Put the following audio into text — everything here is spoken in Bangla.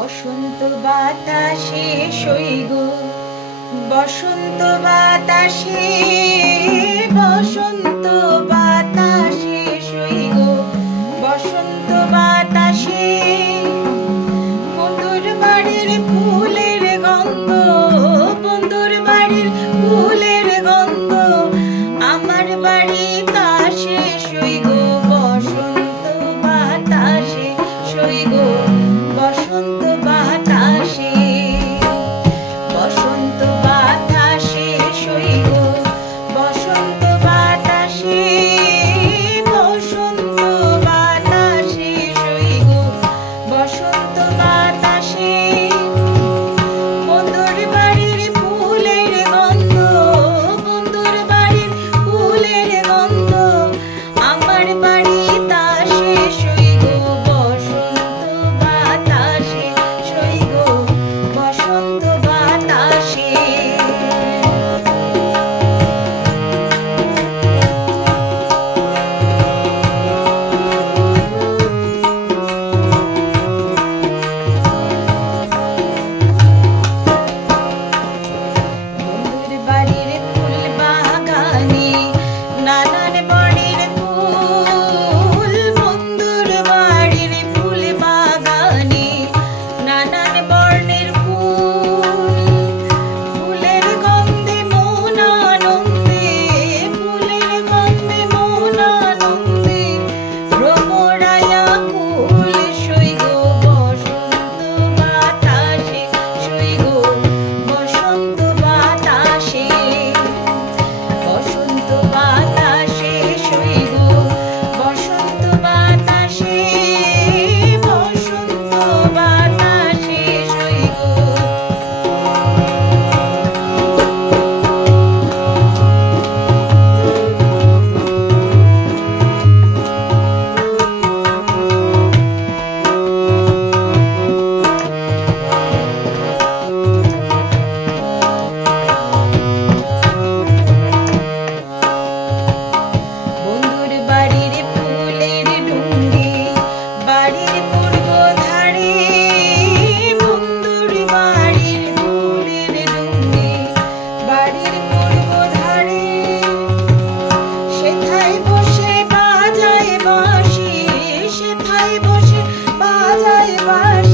বসন্ত বাতাসে সইগ বসন্ত বাতাসে বসন্ত বাতাসে সইগ বসন্ত বাতাসে বন্ধুর বাড়ির ফুলের গন্ধ বন্ধুর বাড়ির ফুলের গন্ধ আমার বাড়ি তাসে সইগ বসন্ত বাতাসে সইগ বসন্ত বাতাসে বসন্ত বাতাসে সইগ বসন্ত বাতাসে বসন্ত বাতাসে সইগ বসন্ত বাতাসে বন্ধুর বাড়ির ফুলের গন্ধ বন্ধুর বাড়ির ফুলের গন্ধ আমার বাড়ি তাসে সইগ বসন্ত বাতাসে সইগ বসন্ত বাতাসে বন্ধুর বাড়ির ফুল বাগানে নানান বর্ণের ফুল বন্ধুর বাড়ির ফুল বাগানে নানান বর্ণের ফুল ফুলের গন্ধে মন আনন্দে ফুলের গন্ধে মন আনন্দে ভ্রমরায়া ফুল সইগ বসন্ত বাতাসে সইগ বসন্ত বাতাসে বসন্ত বাতাসে সইগ বসন্ত বাতাসে বসন্ত বাতাসে সইগ বন্ধুর বাড়ির ফুলের ডুঙ্গে বাড়ির পূর্ব ধারে বন্ধুর বাড়ির ফুলের ডুঙ্গে বাড়ির পূর্ব ধারে সেথায় বসে বাজায় বাঁশি সেথায় বসে বাজায় বাঁশি